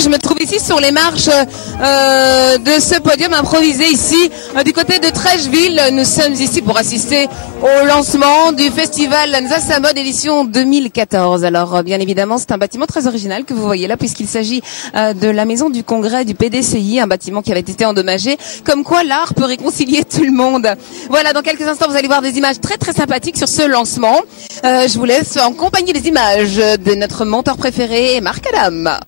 Je me trouve ici sur les marches de ce podium improvisé ici du côté de Treichville. Nous sommes ici pour assister au lancement du festival Nzasa Mode édition 2014. Alors bien évidemment c'est un bâtiment très original que vous voyez là puisqu'il s'agit de la maison du congrès du PDCI, un bâtiment qui avait été endommagé. Comme quoi l'art peut réconcilier tout le monde. Voilà, dans quelques instants vous allez voir des images très très sympathiques sur ce lancement. Je vous laisse en compagnie des images de notre monteur préféré Marc Adam.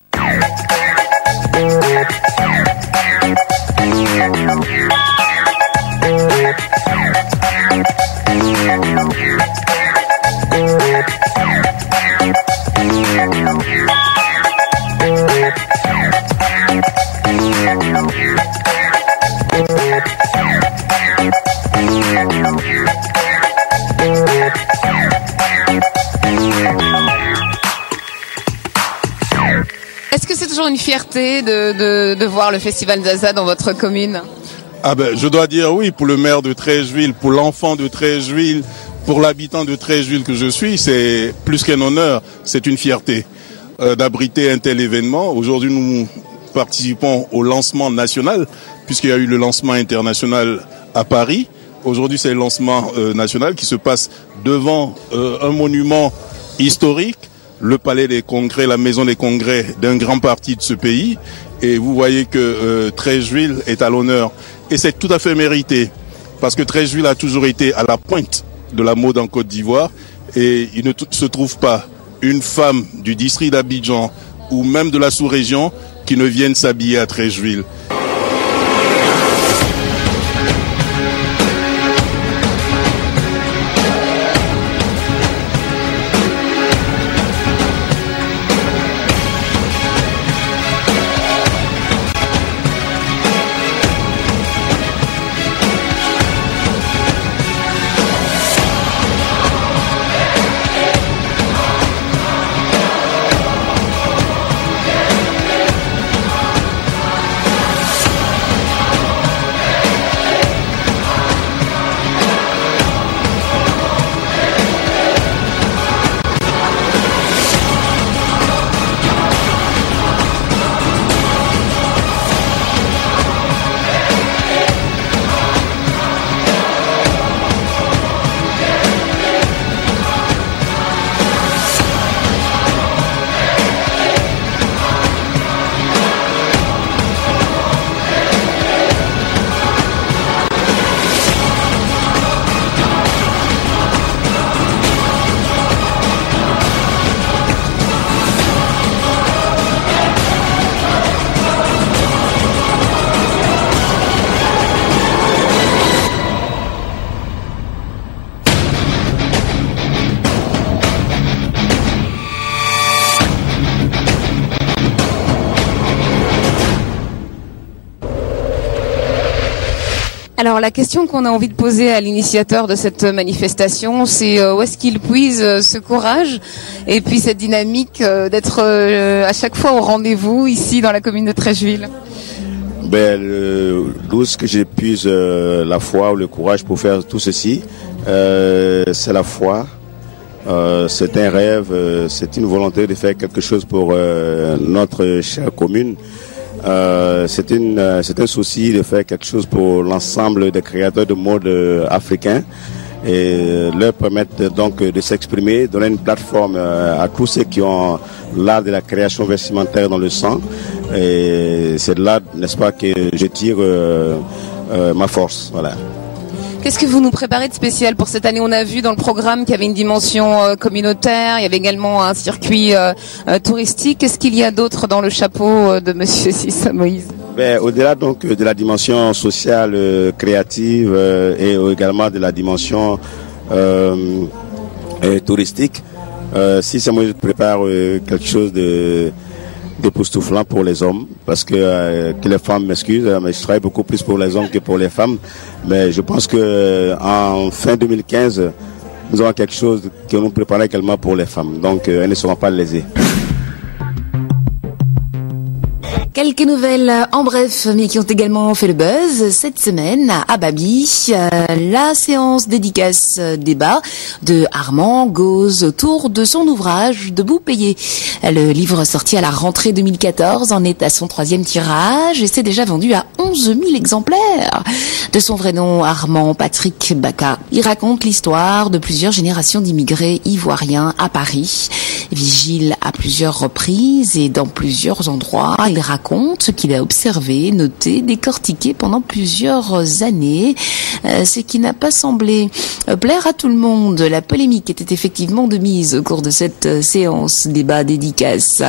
Est-ce que c'est toujours une fierté de voir le festival Nzasa dans votre commune? Ah ben, je dois dire oui, pour le maire de Treichville, pour l'enfant de Treichville, pour l'habitant de Treichville que je suis, c'est plus qu'un honneur, c'est une fierté d'abriter un tel événement. Aujourd'hui, nous participons au lancement national, puisqu'il y a eu le lancement international à Paris. Aujourd'hui, c'est le lancement national qui se passe devant un monument historique, le palais des congrès, la maison des congrès d'un grand parti de ce pays. Et vous voyez que Treichville est à l'honneur. Et c'est tout à fait mérité, parce que Treichville a toujours été à la pointe de la mode en Côte d'Ivoire. Et il ne se trouve pas une femme du district d'Abidjan ou même de la sous-région qui ne vienne s'habiller à Treichville. Alors la question qu'on a envie de poser à l'initiateur de cette manifestation, c'est où est-ce qu'il puise ce courage et puis cette dynamique d'être à chaque fois au rendez-vous ici dans la commune de Treichville? D'où est-ce que j'épuise la foi ou le courage pour faire tout ceci? C'est la foi, c'est un rêve, c'est une volonté de faire quelque chose pour notre chère commune. C'est un souci de faire quelque chose pour l'ensemble des créateurs de mode africains et leur permettre donc de s'exprimer, donner une plateforme à tous ceux qui ont l'art de la création vestimentaire dans le sang. Et c'est de là, n'est-ce pas, que je tire ma force. Voilà. Qu'est-ce que vous nous préparez de spécial pour cette année? On a vu dans le programme qu'il y avait une dimension communautaire, il y avait également un circuit touristique. Qu'est-ce qu'il y a d'autre dans le chapeau de Monsieur Sissa Moïse? Au-delà donc de la dimension sociale, créative et également de la dimension touristique, Sissa Moïse prépare quelque chose d'époustouflant pour les hommes, parce que les femmes m'excusent, mais je travaille beaucoup plus pour les hommes que pour les femmes. Mais je pense que en fin 2015, nous avons quelque chose que nous préparons également pour les femmes. Donc elles ne seront pas lésées. Quelques nouvelles en bref, mais qui ont également fait le buzz cette semaine à Babi. La séance dédicace débat de Armand Gauze autour de son ouvrage Debout payé. Le livre sorti à la rentrée 2014 en est à son 3e tirage et s'est déjà vendu à 11 000 exemplaires. De son vrai nom, Armand Patrick Baka. Il raconte l'histoire de plusieurs générations d'immigrés ivoiriens à Paris. Vigile à plusieurs reprises et dans plusieurs endroits, il raconte ce qu'il a observé, noté, décortiqué pendant plusieurs années, ce qui n'a pas semblé plaire à tout le monde. La polémique était effectivement de mise au cours de cette séance débat dédicace.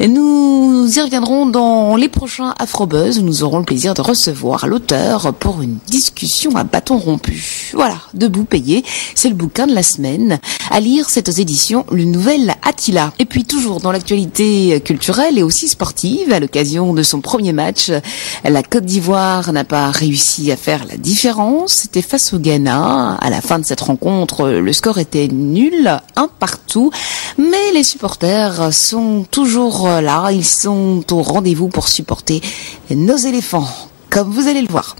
Nous y reviendrons dans les prochains Afrobuzz où nous aurons le plaisir de recevoir l'auteur pour une discussion à bâton rompu. Voilà, Debout payé, c'est le bouquin de la semaine. À lire, c'est aux éditions Le Nouvel Attila. Et puis toujours dans l'actualité culturelle et aussi sportive, à l'occasion de son premier match, la Côte d'Ivoire n'a pas réussi à faire la différence. C'était face au Ghana. À la fin de cette rencontre, le score était nul, 1-1, mais les supporters sont toujours là. Ils sont au rendez-vous pour supporter nos éléphants, comme vous allez le voir.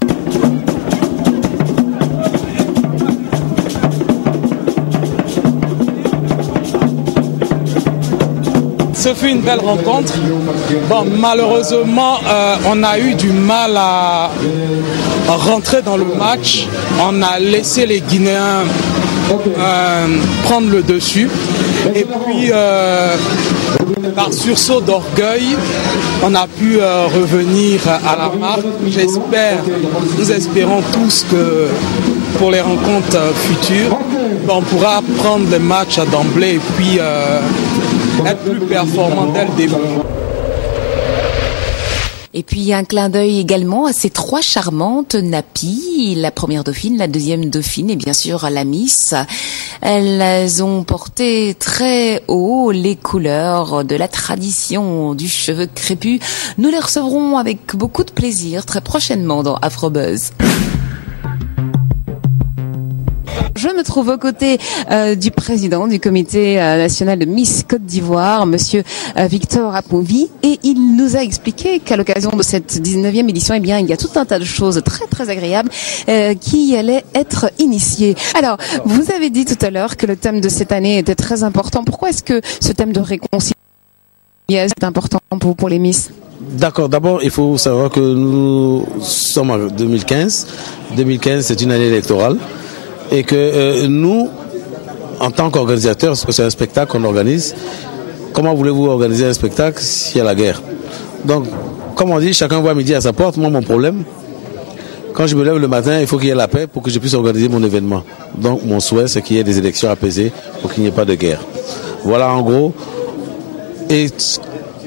Ce fut une belle rencontre. Bon, malheureusement, on a eu du mal à rentrer dans le match. On a laissé les Guinéens prendre le dessus. Et puis, par sursaut d'orgueil, on a pu revenir à la marque. Nous espérons tous que pour les rencontres futures, on pourra prendre les matchs d'emblée et puis être plus performant dès le début. Et puis un clin d'œil également à ces 3 charmantes nappies, la première dauphine, la deuxième dauphine et bien sûr la Miss. Elles ont porté très haut les couleurs de la tradition du cheveu crépus. Nous les recevrons avec beaucoup de plaisir très prochainement dans Afrobuzz. Je me trouve aux côtés du président du comité national de Miss Côte d'Ivoire, monsieur Victor Apouvi, et il nous a expliqué qu'à l'occasion de cette 19e édition, eh bien, il y a tout un tas de choses très très agréables qui allaient être initiées. Alors, vous avez dit tout à l'heure que le thème de cette année était très important. Pourquoi est-ce que ce thème de réconciliation est important pour les Miss? D'accord, d'abord il faut savoir que nous sommes en 2015. 2015 c'est une année électorale. Et que nous, en tant qu'organisateurs, parce que c'est un spectacle qu'on organise, comment voulez-vous organiser un spectacle s'il y a la guerre? Donc, comme on dit, chacun voit midi à sa porte. Moi, mon problème, quand je me lève le matin, il faut qu'il y ait la paix pour que je puisse organiser mon événement. Donc, mon souhait, c'est qu'il y ait des élections apaisées pour qu'il n'y ait pas de guerre. Voilà, en gros. Et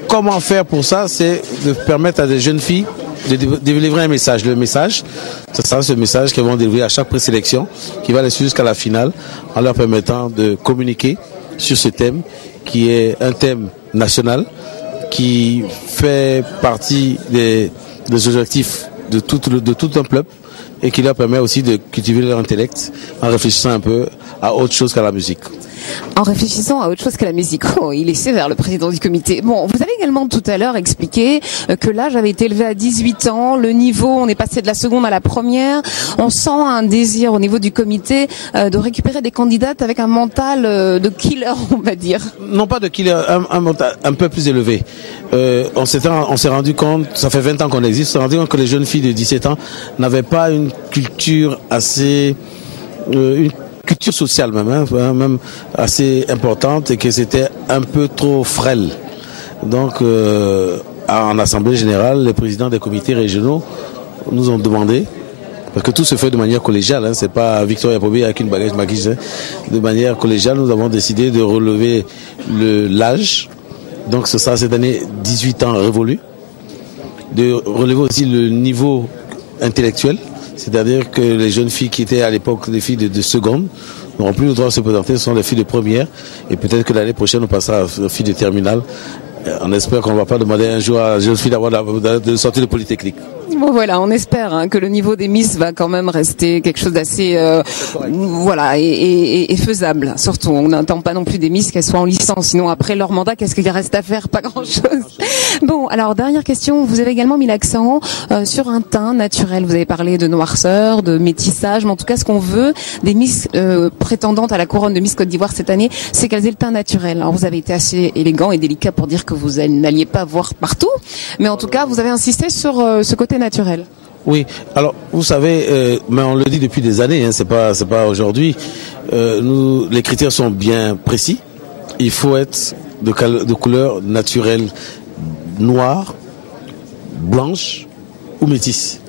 comment faire pour ça? C'est de permettre à des jeunes filles de délivrer un message. Le message, ce sera ce message qu'elles vont délivrer à chaque présélection, qui va les suivre jusqu'à la finale, en leur permettant de communiquer sur ce thème, qui est un thème national, qui fait partie des objectifs de tout un peuple, et qui leur permet aussi de cultiver leur intellect en réfléchissant un peu à autre chose qu'à la musique. En réfléchissant à autre chose que la musique. Oh, il est sévère, le président du comité. Bon, vous avez également tout à l'heure expliqué que l'âge avait été élevé à 18 ans. Le niveau, on est passé de la seconde à la première. On sent un désir au niveau du comité de récupérer des candidates avec un mental de killer, on va dire. Non pas de killer, un mental un peu plus élevé. On s'est rendu compte, ça fait 20 ans qu'on existe, on s'est rendu compte que les jeunes filles de 17 ans n'avaient pas une culture assez... une culture sociale même assez importante, et que c'était un peu trop frêle. Donc en assemblée générale, les présidents des comités régionaux nous ont demandé, parce que tout se fait de manière collégiale, c'est pas Victor Apouvi avec une baguette maquise, de manière collégiale, nous avons décidé de relever l'âge, donc ce sera cette année 18 ans révolus, de relever aussi le niveau intellectuel. C'est-à-dire que les jeunes filles qui étaient à l'époque des filles de seconde n'auront plus le droit de se présenter, ce sont des filles de première. Et peut-être que l'année prochaine, on passera aux filles de terminale. On espère qu'on ne va pas demander un jour à la jeune fille de sortir de Polytechnique. Bon voilà, on espère que le niveau des Miss va quand même rester quelque chose d'assez voilà et faisable. Surtout, on n'attend pas non plus des Miss qu'elles soient en licence, sinon après leur mandat, qu'est-ce qu'il reste à faire? Pas grand-chose. Bon, alors dernière question, vous avez également mis l'accent sur un teint naturel. Vous avez parlé de noirceur, de métissage, mais en tout cas, ce qu'on veut des Miss prétendantes à la couronne de Miss Côte d'Ivoire cette année, c'est qu'elles aient le teint naturel. Alors vous avez été assez élégant et délicat pour dire que vous n'alliez pas voir partout, mais en tout cas, vous avez insisté sur ce côté naturel. Oui, alors vous savez, mais on le dit depuis des années, hein, c'est pas aujourd'hui. Les critères sont bien précis. Il faut être de couleur naturelle, noire, blanche ou métisse.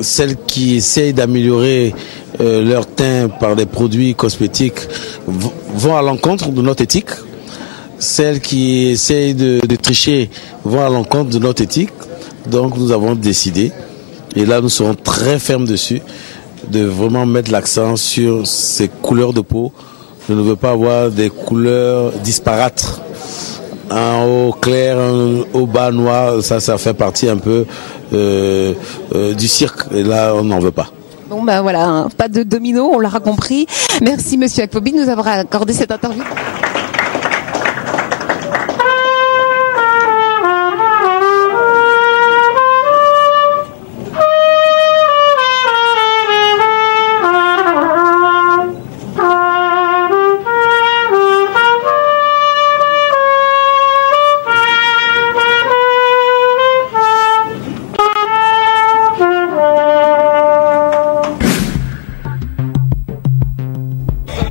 Celles qui essayent d'améliorer leur teint par des produits cosmétiques vont à l'encontre de notre éthique. Celles qui essayent de tricher vont à l'encontre de notre éthique. Donc nous avons décidé, et là nous serons très fermes dessus, de vraiment mettre l'accent sur ces couleurs de peau. Je ne veux pas avoir des couleurs disparates. Un haut clair, un haut bas noir, ça fait partie un peu du cirque. Et là, on n'en veut pas. Bon ben voilà, hein, pas de domino, on l'aura compris. Merci Monsieur Akpobi de nous avoir accordé cette interview.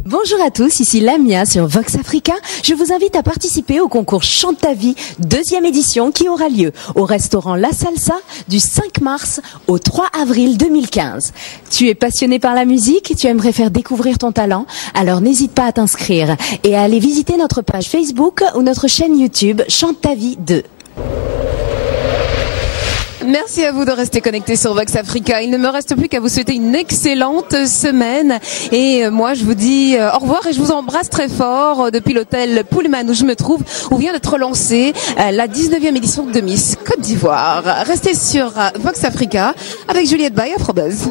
Bonjour à tous, ici Lamia sur Vox Africa. Je vous invite à participer au concours Chante ta vie, 2e édition qui aura lieu au restaurant La Salsa du 5 mars au 3 avril 2015. Tu es passionné par la musique, tu aimerais faire découvrir ton talent, alors n'hésite pas à t'inscrire et à aller visiter notre page Facebook ou notre chaîne YouTube Chante ta vie 2. Merci à vous de rester connectés sur Vox Africa. Il ne me reste plus qu'à vous souhaiter une excellente semaine. Et moi, je vous dis au revoir et je vous embrasse très fort depuis l'hôtel Pullman où je me trouve, où vient d'être lancée la 19e édition de Miss Côte d'Ivoire. Restez sur Vox Africa avec Juliette Bay, Afrobuzz.